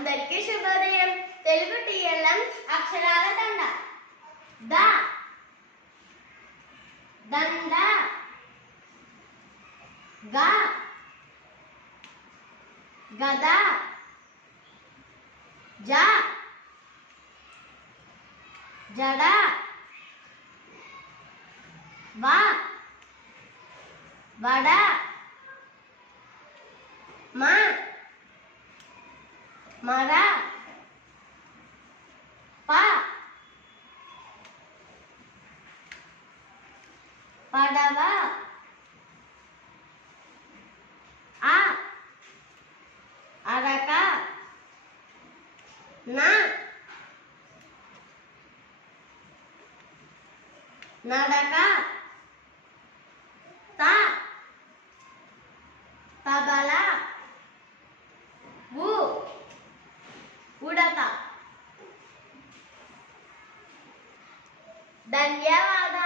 అందరికీ శుభోదయం. తెలుగు టీఎల్ఎం అక్షరాల దండ. ద దండ, గ గద, జ జడ, వ వడ, మ మర, ప పడవ, అ అరక, న నడక, త తబల, ఉ ఉడత. ధన్యవాదాలు.